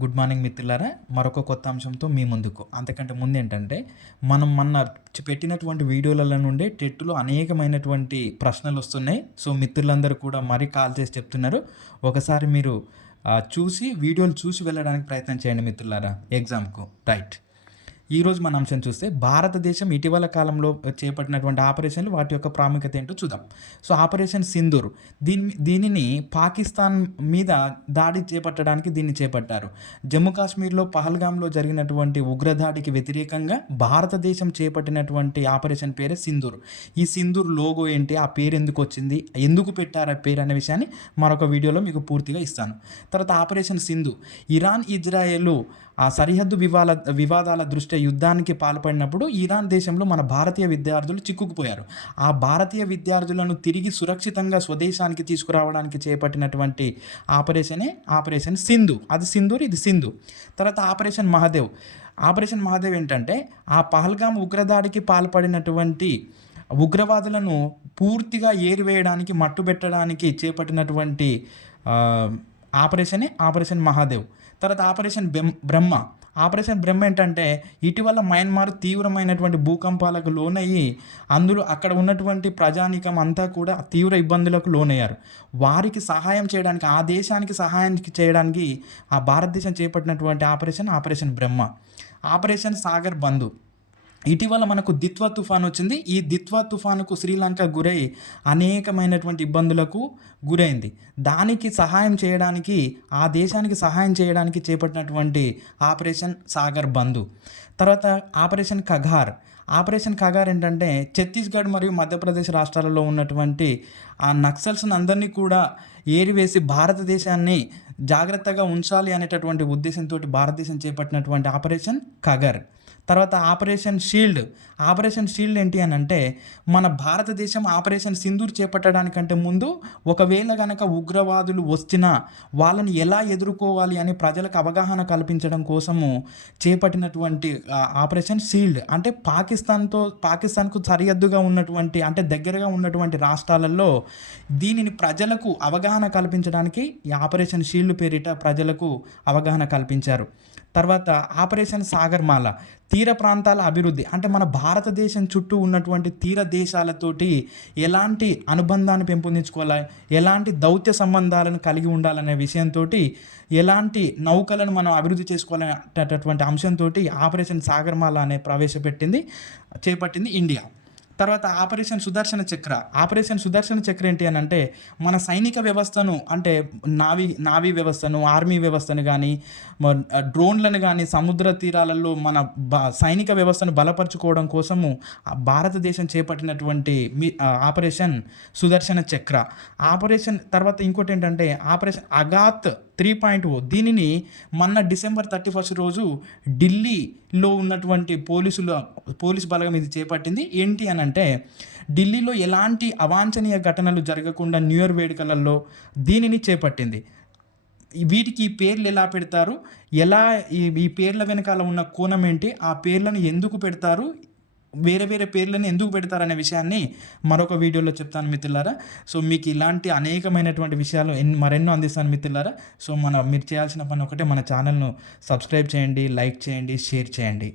Good morning మిత్రులారా, మరొక కొత్త అంశంతో మీ ముందుకు. అంతకంటే ముందు ఏంటంటే, మనం మొన్న పెట్టినటువంటి వీడియోలలో నుండే టెట్‌లో అనేకమైనటువంటి ప్రశ్నలు వస్తున్నాయి. సో, మిత్రులందరూ కూడా మరీ కాల్ చేసి చెప్తున్నారు. ఒకసారి మీరు చూసి వీడియోలు చూసి వెళ్ళడానికి ప్రయత్నం చేయండి మిత్రులారా ఎగ్జామ్‌కు. రైట్. ఈరోజు మన అంశం చూస్తే భారతదేశం ఇటీవల కాలంలో చేపట్టినటువంటి ఆపరేషన్లు వాటి యొక్క ప్రాముఖ్యత ఏంటో చూద్దాం. సో, ఆపరేషన్ సింధూర్ దీనిని పాకిస్తాన్ మీద దాడి చేపట్టడానికి దీన్ని చేపట్టారు. జమ్మూ కాశ్మీర్లో పహల్గామ్లో జరిగినటువంటి ఉగ్రదాడికి వ్యతిరేకంగా భారతదేశం చేపట్టినటువంటి ఆపరేషన్ పేరే సింధూర్. ఈ సింధూర్ లోగో ఏంటి, ఆ పేరు ఎందుకు వచ్చింది, ఎందుకు పెట్టారు ఆ పేరు అనే విషయాన్ని మరొక వీడియోలో మీకు పూర్తిగా ఇస్తాను. తర్వాత ఆపరేషన్ సింధు, ఇరాన్ ఇజ్రాయెల్ ఆ సరిహద్దు వివాదాల దృష్ట్యా యుద్ధానికి పాల్పడినప్పుడు ఇరాన్ దేశంలో మన భారతీయ విద్యార్థులు చిక్కుకుపోయారు. ఆ భారతీయ విద్యార్థులను తిరిగి సురక్షితంగా స్వదేశానికి తీసుకురావడానికి చేపట్టినటువంటి ఆపరేషనే ఆపరేషన్ సింధు. అది సింధూర్, ఇది సింధు. తర్వాత ఆపరేషన్ మహాదేవ్. ఆపరేషన్ మహాదేవ్ ఏంటంటే, ఆ పహల్గామ్ ఉగ్రదాడికి పాల్పడినటువంటి ఉగ్రవాదులను పూర్తిగా ఏరివేయడానికి, మట్టుబెట్టడానికి చేపట్టినటువంటి ఆపరేషనే ఆపరేషన్ మహాదేవ్. తర్వాత ఆపరేషన్ బ్రహ్మ. ఆపరేషన్ బ్రహ్మ ఏంటంటే, ఇటీవల మయన్మార్ తీవ్రమైనటువంటి భూకంపాలకు లోనయ్యి అందులో అక్కడ ఉన్నటువంటి ప్రజానీకం అంతా కూడా తీవ్ర ఇబ్బందులకు లోనయ్యారు. వారికి సహాయం చేయడానికి, ఆ దేశానికి సహాయం చేయడానికి ఆ భారతదేశం చేపట్టినటువంటి ఆపరేషన్ బ్రహ్మ. ఆపరేషన్ సాగర్ బంధు. ఇటీవల మనకు దిత్వా తుఫాన్ వచ్చింది. ఈ దిత్వా తుఫానుకు శ్రీలంక గురై అనేకమైనటువంటి ఇబ్బందులకు గురైంది. దానికి సహాయం చేయడానికి, ఆ దేశానికి సహాయం చేయడానికి చేపట్టినటువంటి ఆపరేషన్ సాగర్ బంధు. తర్వాత ఆపరేషన్ కగార్. ఆపరేషన్ కగార్ ఏంటంటే, ఛత్తీస్గఢ్ మరియు మధ్యప్రదేశ్ రాష్ట్రాలలో ఉన్నటువంటి ఆ నక్సల్స్ని అందరినీ కూడా ఏరివేసి భారతదేశాన్ని జాగ్రత్తగా ఉంచాలి అనేటటువంటి ఉద్దేశంతో భారతదేశం చేపట్టినటువంటి ఆపరేషన్ కగర్. తర్వాత ఆపరేషన్ షీల్డ్. ఆపరేషన్ షీల్డ్ ఏంటి అని అంటే, మన భారతదేశం ఆపరేషన్ సింధూర్ చేపట్టడానికంటే ముందు ఒకవేళ కనుక ఉగ్రవాదులు వచ్చినా వాళ్ళని ఎలా ఎదుర్కోవాలి అని ప్రజలకు అవగాహన కల్పించడం కోసము చేపట్టినటువంటి ఆపరేషన్ షీల్డ్. అంటే పాకిస్తాన్కు సరిహద్దుగా ఉన్నటువంటి, అంటే దగ్గరగా ఉన్నటువంటి రాష్ట్రాలలో దీనిని ప్రజలకు అవగాహన కల్పించడానికి ఈ ఆపరేషన్ షీల్డ్ పేరిట ప్రజలకు అవగాహన కల్పించారు. తర్వాత ఆపరేషన్ సాగర్మాల. తీర ప్రాంతాల అభివృద్ధి. అంటే మన భారతదేశం చుట్టూ ఉన్నటువంటి తీర దేశాలతోటి ఎలాంటి అనుబంధాన్ని పెంపొందించుకోవాలి, ఎలాంటి దౌత్య సంబంధాలను కలిగి ఉండాలనే విషయంతో, ఎలాంటి నౌకలను మనం అభివృద్ధి చేసుకోవాలనేటటువంటి అంశంతో ఆపరేషన్ సాగర్మాల అనే చేపట్టింది ఇండియా. తర్వాత ఆపరేషన్ సుదర్శన చక్ర. ఆపరేషన్ సుదర్శన చక్ర ఏంటి అని అంటే, మన సైనిక వ్యవస్థను, అంటే నావీ వ్యవస్థను, ఆర్మీ వ్యవస్థను కానీ, డ్రోన్లను కానీ సముద్ర తీరాలలో మన సైనిక వ్యవస్థను బలపరుచుకోవడం కోసము భారతదేశం చేపట్టినటువంటి ఆపరేషన్ సుదర్శన చక్ర. ఆపరేషన్ తర్వాత ఇంకోటి ఏంటంటే ఆపరేషన్ అగాత్ 3.0. దీనిని మొన్న డిసెంబర్ 31 రోజు ఢిల్లీలో ఉన్నటువంటి పోలీసు బలగం ఇది చేపట్టింది. ఏంటి అని అంటే, ఢిల్లీలో ఎలాంటి అవాంఛనీయ ఘటనలు జరగకుండా న్యూ ఇయర్ వేడుకలలో దీనిని చేపట్టింది. వీటికి ఈ పేర్లు ఎలా పెడతారు, ఈ పేర్ల వెనకాల ఉన్న కోణం ఏంటి, ఆ పేర్లను ఎందుకు పెడతారు, వేరే పేర్లను ఎందుకు పెడతారనే విషయాన్ని మరొక వీడియోలో చెప్తాను మిత్రులారా. సో, మీకు ఇలాంటి అనేకమైనటువంటి విషయాలు మరెన్నో అందిస్తాను మిత్రులారా. సో, మీరు చేయాల్సిన పని ఒకటే, మన ఛానల్ను సబ్స్క్రైబ్ చేయండి, లైక్ చేయండి, షేర్ చేయండి.